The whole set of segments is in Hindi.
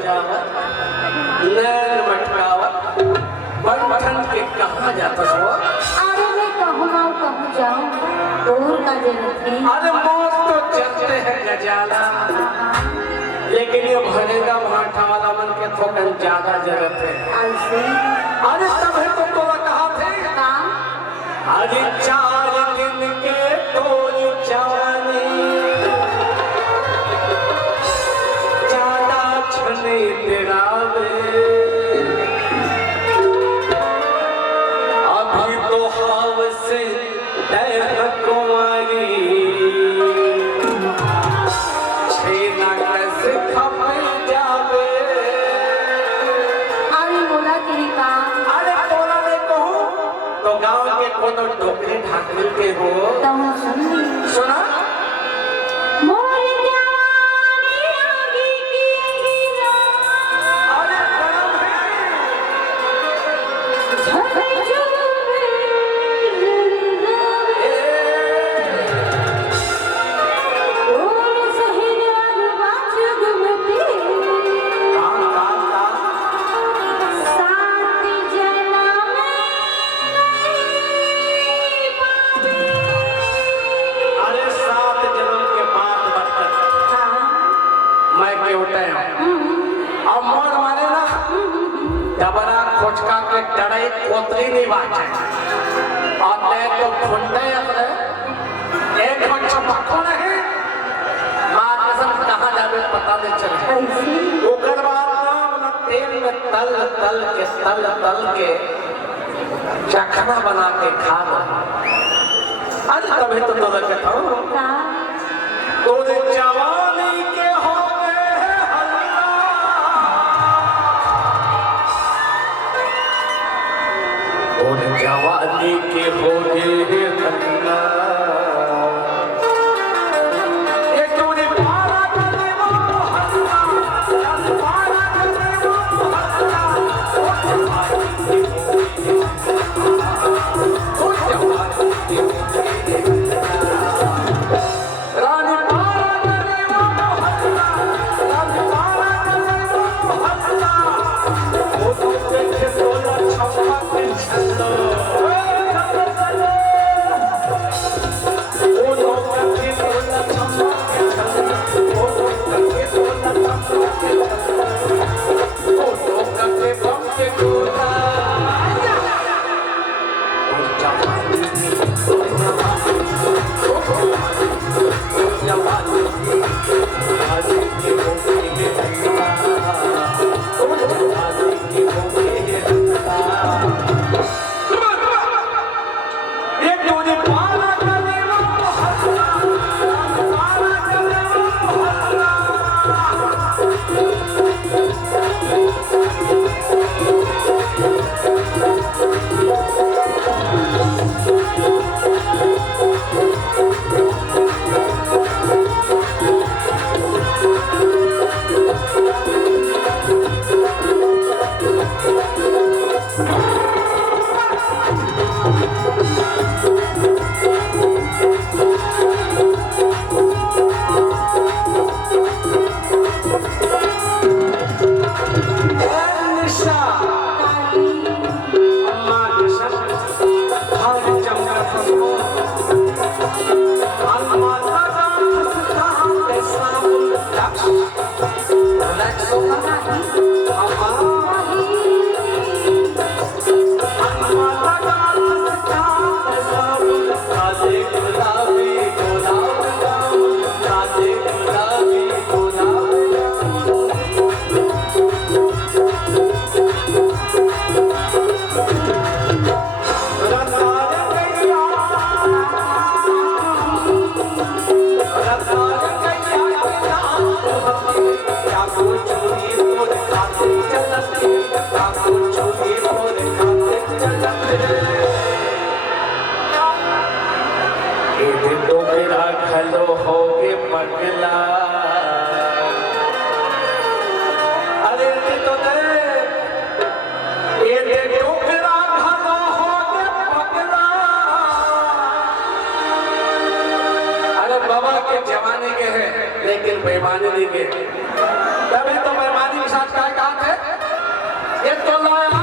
बजावत नैन मटकावत बंठन के कहाँ जाता सो? अरे मैं कहूँ जाऊँ दूर का जरूरत है। अरे मौत तो चलते हैं गजाला, लेकिन ये भरेगा भाटा वाला मन के थोकन ज्यादा जरूरत है। अरे तब है तुम तो कहा थे अरे 4 दिन के टोली जवानी ज्यादा छने तेरा अभी तो हाव से कुमारी छेना कैसे खप जावे। अरे बोला तेरी काम। अरे बोला नहीं कहूँ तो गाँव के कोनो टोकरी ढाकरी के हो तो सुना डड़ाई कोतरी नहीं बाचे और ले तो फुंडे अपने एक बच्चा पक्को नहीं माँ कसम कहाँ जावे पता नहीं चले। उकर बाद तेल में तल के चखना बना के खा लो। आज तभी तो तो लगे था तो जवानी के हो जवानी के हो गए हल्ला एक तो ने पारा करे वो हल्ला पारा करे वो हल्ला ओ जवानी के रानी पारा करे वो हल्ला रानी पारा करे वो हल्ला वो तो देखे सोला छप्पा के छल्लो बेईमानी नहीं के तभी तो बेईमानी पिशाच काय कहा थे ये तो लाया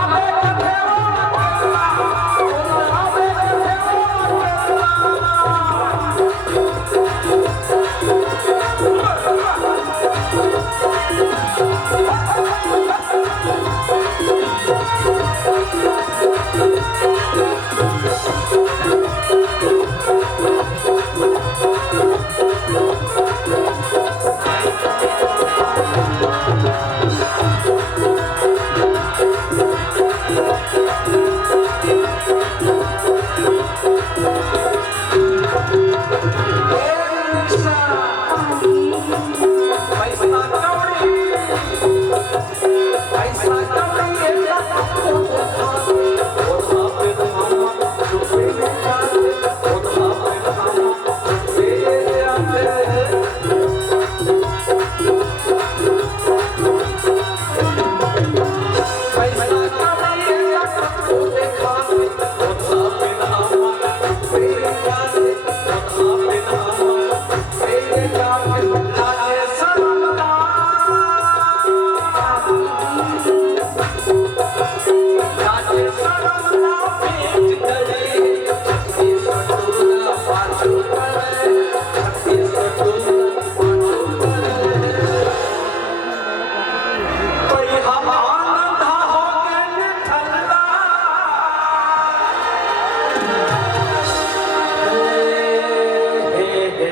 बेटे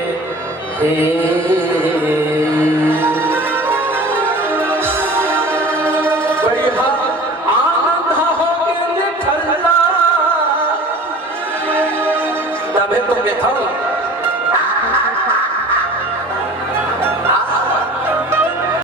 तबे तो बेथा